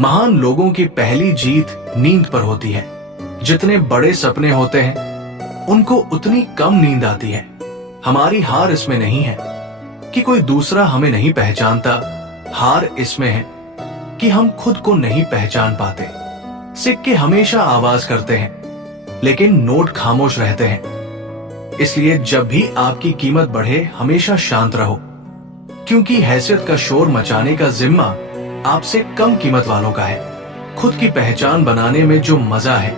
महान लोगों की पहली जीत नींद पर होती है। जितने बड़े सपने होते हैं उनको उतनी कम नींद आती है। हमारी हार इसमें नहीं है कि कोई दूसरा हमें नहीं पहचानता, हार इसमें है कि हम खुद को नहीं पहचान पाते। सिक्के हमेशा आवाज करते हैं लेकिन नोट खामोश रहते हैं। इसलिए जब भी आपकी कीमत बढ़े हमेशा शांत रहो, क्योंकि हैसियत का शोर मचाने का जिम्मा आपसे कम कीमत वालों का है। खुद की पहचान बनाने में जो मजा है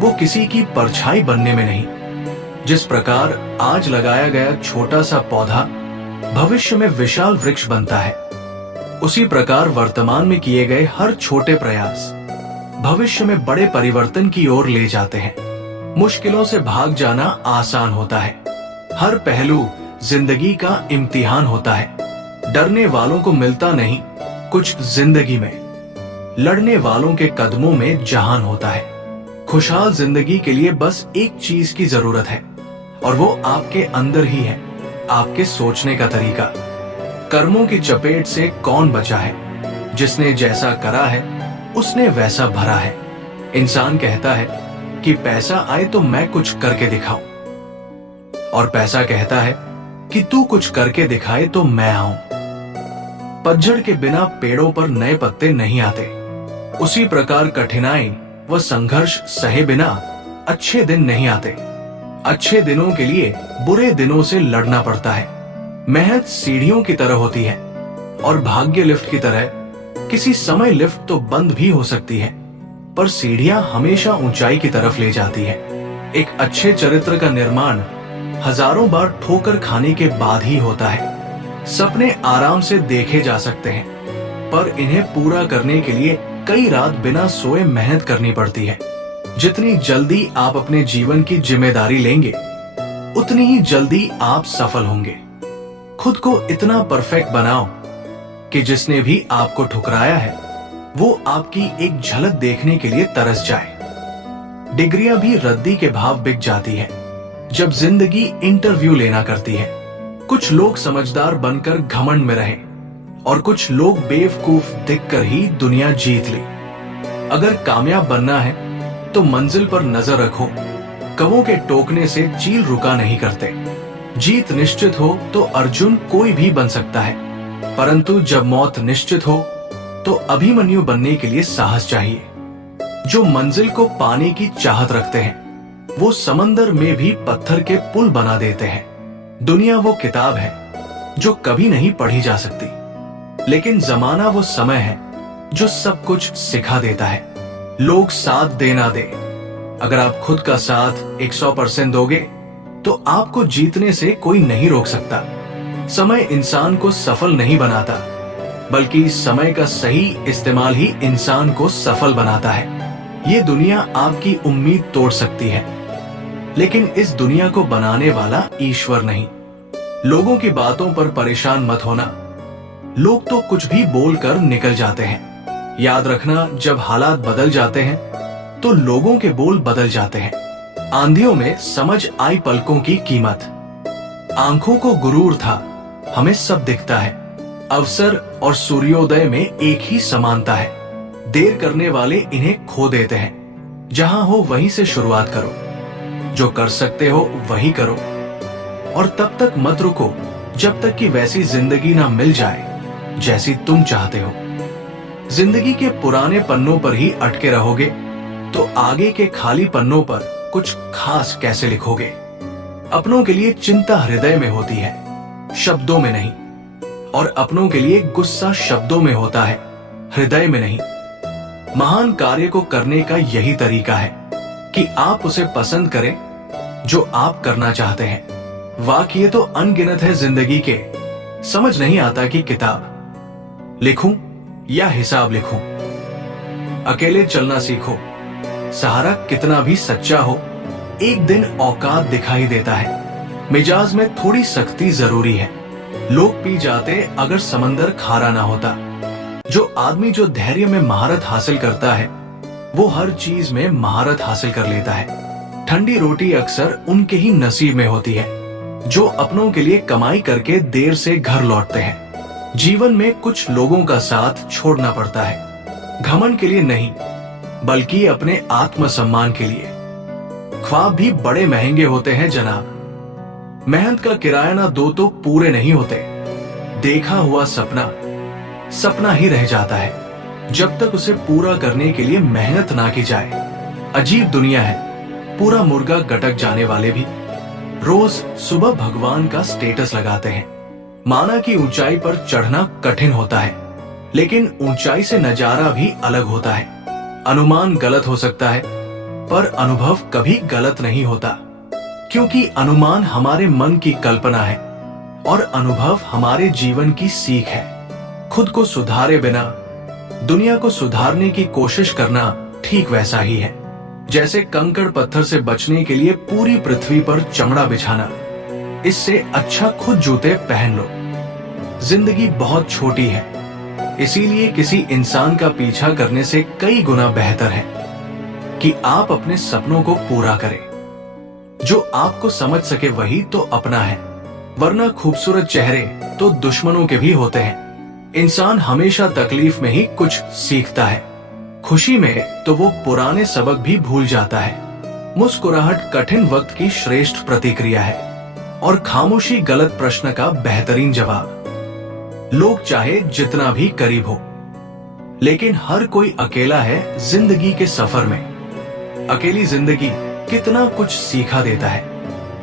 वो किसी की परछाई बनने में नहीं। जिस प्रकार आज लगाया गया छोटा सा पौधा भविष्य में विशाल वृक्ष बनता है, उसी प्रकार वर्तमान में किए गए हर छोटे प्रयास भविष्य में बड़े परिवर्तन की ओर ले जाते हैं। मुश्किलों से भाग जाना आसान होता है। हर पहलू जिंदगी का इम्तिहान होता है। डरने वालों को मिलता नहीं कुछ जिंदगी में, लड़ने वालों के कदमों में जहान होता है। खुशहाल जिंदगी के लिए बस एक चीज की जरूरत है और वो आपके अंदर ही है, आपके सोचने का तरीका। कर्मों की चपेट से कौन बचा है? जिसने जैसा करा है उसने वैसा भरा है। इंसान कहता है कि पैसा आए तो मैं कुछ करके दिखाऊं, और पैसा कहता है कि तू कुछ करके दिखाए तो मैं आऊं। पतझड़ के बिना पेड़ों पर नए पत्ते नहीं आते। उसी प्रकार कठिनाई व संघर्ष सहे बिना अच्छे दिन नहीं आते। अच्छे दिनों के लिए बुरे दिनों से लड़ना पड़ता है। मेहनत सीढ़ियों की तरह होती है और भाग्य लिफ्ट की तरह। किसी समय लिफ्ट तो बंद भी हो सकती है, पर सीढ़ियां हमेशा ऊंचाई की तरफ ले जाती है। एक अच्छे चरित्र का निर्माण हजारों बार ठोकर खाने के बाद ही होता है। सपने आराम से देखे जा सकते हैं, पर इन्हें पूरा करने के लिए कई रात बिना सोए मेहनत करनी पड़ती है। जितनी जल्दी आप अपने जीवन की जिम्मेदारी लेंगे उतनी ही जल्दी आप सफल होंगे। खुद को इतना परफेक्ट बनाओ कि जिसने भी आपको ठुकराया है वो आपकी एक झलक देखने के लिए तरस जाए। डिग्रियां भी रद्दी के भाव बिक जाती है जब जिंदगी इंटरव्यू लेना करती है। कुछ लोग समझदार बनकर घमंड में रहे और कुछ लोग बेवकूफ दिखकर ही दुनिया जीत ली। अगर कामयाब बनना है तो मंजिल पर नजर रखो। कवों के टोकने से चील रुका नहीं करते। जीत निश्चित हो तो अर्जुन कोई भी बन सकता है, परंतु जब मौत निश्चित हो तो अभिमन्यु बनने के लिए साहस चाहिए। जो मंजिल को पाने की चाहत रखते हैं वो समंदर में भी पत्थर के पुल बना देते हैं। दुनिया वो किताब है जो कभी नहीं पढ़ी जा सकती, लेकिन जमाना वो समय है जो सब कुछ सिखा देता है। लोग साथ दे ना दे, अगर आप खुद का साथ 100% दोगे तो आपको जीतने से कोई नहीं रोक सकता। समय इंसान को सफल नहीं बनाता, बल्कि समय का सही इस्तेमाल ही इंसान को सफल बनाता है। ये दुनिया आपकी उम्मीद तोड़ सकती है, लेकिन इस दुनिया को बनाने वाला ईश्वर नहीं। लोगों की बातों पर परेशान मत होना। लोग तो कुछ भी बोलकर निकल जाते हैं। याद रखना, जब हालात बदल जाते हैं तो लोगों के बोल बदल जाते हैं। आंधियों में समझ आई पलकों की कीमत। आंखों को गुरूर था, हमें सब दिखता है। अवसर और सूर्योदय में एक ही समानता है। देर करने वाले इन्हें खो देते हैं। जहां हो वहीं से शुरुआत करो। जो कर सकते हो वही करो, और तब तक मत रुको जब तक कि वैसी जिंदगी ना मिल जाए जैसी तुम चाहते हो। जिंदगी के पुराने पन्नों पर ही अटके रहोगे तो आगे के खाली पन्नों पर कुछ खास कैसे लिखोगे। अपनों के लिए चिंता हृदय में होती है, शब्दों में नहीं, और अपनों के लिए गुस्सा शब्दों में होता है, हृदय में नहीं। महान कार्य को करने का यही तरीका है कि आप उसे पसंद करें जो आप करना चाहते हैं। वाकये तो अनगिनत है जिंदगी के, समझ नहीं आता कि किताब लिखूं या हिसाब लिखूं। अकेले चलना सीखो। सहारा कितना भी सच्चा हो, एक दिन औकात दिखाई देता है। मिजाज में थोड़ी सख्ती जरूरी है। लोग पी जाते अगर समंदर खारा ना होता। जो आदमी जो धैर्य में महारत हासिल करता है वो हर चीज में महारत हासिल कर लेता है। ठंडी रोटी अक्सर उनके ही नसीब में होती है जो अपनों के लिए कमाई करके देर से घर लौटते हैं। जीवन में कुछ लोगों का साथ छोड़ना पड़ता है, घमंड के लिए नहीं, बल्कि अपने आत्मसम्मान के लिए। ख्वाब भी बड़े महंगे होते हैं जनाब। मेहनत का किराया ना दो तो पूरे नहीं होते। देखा हुआ सपना सपना ही रह जाता है जब तक उसे पूरा करने के लिए मेहनत ना की जाए। अजीब दुनिया है, पूरा मुर्गा गटक जाने वाले भी रोज सुबह भगवान का स्टेटस लगाते हैं। माना कि ऊंचाई पर चढ़ना कठिन होता है, लेकिन ऊंचाई से नजारा भी अलग होता है। अनुमान गलत हो सकता है, पर अनुभव कभी गलत नहीं होता, क्योंकि अनुमान हमारे मन की कल्पना है और अनुभव हमारे जीवन की सीख है। खुद को सुधारे बिना दुनिया को सुधारने की कोशिश करना ठीक वैसा ही है जैसे कंकड़ पत्थर से बचने के लिए पूरी पृथ्वी पर चमड़ा बिछाना। इससे अच्छा खुद जूते पहन लो। जिंदगी बहुत छोटी है, इसीलिए किसी इंसान का पीछा करने से कई गुना बेहतर है कि आप अपने सपनों को पूरा करें। जो आपको समझ सके वही तो अपना है, वरना खूबसूरत चेहरे तो दुश्मनों के भी होते हैं। इंसान हमेशा तकलीफ में ही कुछ सीखता है, खुशी में तो वो पुराने सबक भी भूल जाता है। मुस्कुराहट कठिन वक्त की श्रेष्ठ प्रतिक्रिया है और खामोशी गलत प्रश्न का बेहतरीन जवाब। लोग चाहे जितना भी करीब हो, लेकिन हर कोई अकेला है जिंदगी के सफर में। अकेली जिंदगी कितना कुछ सिखा देता है।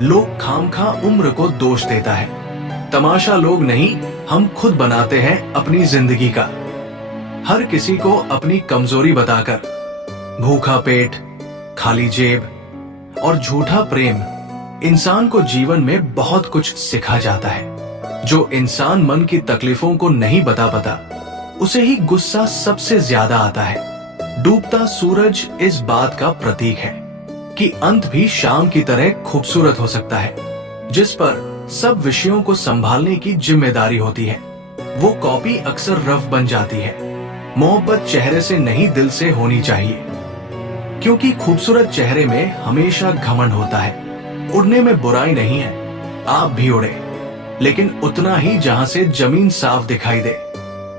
लोग खामखा उम्र को दोष देता है। तमाशा लोग नहीं, हम खुद बनाते हैं अपनी जिंदगी का। हर किसी को अपनी कमजोरी बताकर भूखा पेट, खाली जेब और झूठा प्रेम इंसान को जीवन में बहुत कुछ सिखा जाता है। जो इंसान मन की तकलीफों को नहीं बता पाता, उसे ही गुस्सा सबसे ज्यादा आता है। डूबता सूरज इस बात का प्रतीक है कि अंत भी शाम की तरह खूबसूरत हो सकता है। जिस पर सब विषयों को संभालने की जिम्मेदारी होती है, वो कॉपी अक्सर रफ बन जाती है। मोहब्बत चेहरे से नहीं दिल से होनी चाहिए, क्योंकि खूबसूरत चेहरे में हमेशा घमंड होता है। उड़ने में बुराई नहीं है, आप भी उड़े, लेकिन उतना ही जहां से जमीन साफ दिखाई दे।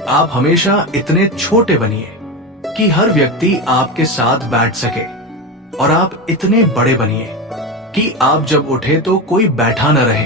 आप हमेशा इतने छोटे बनिए कि हर व्यक्ति आपके साथ बैठ सके, और आप इतने बड़े बनिए कि आप जब उठे तो कोई बैठा न रहे।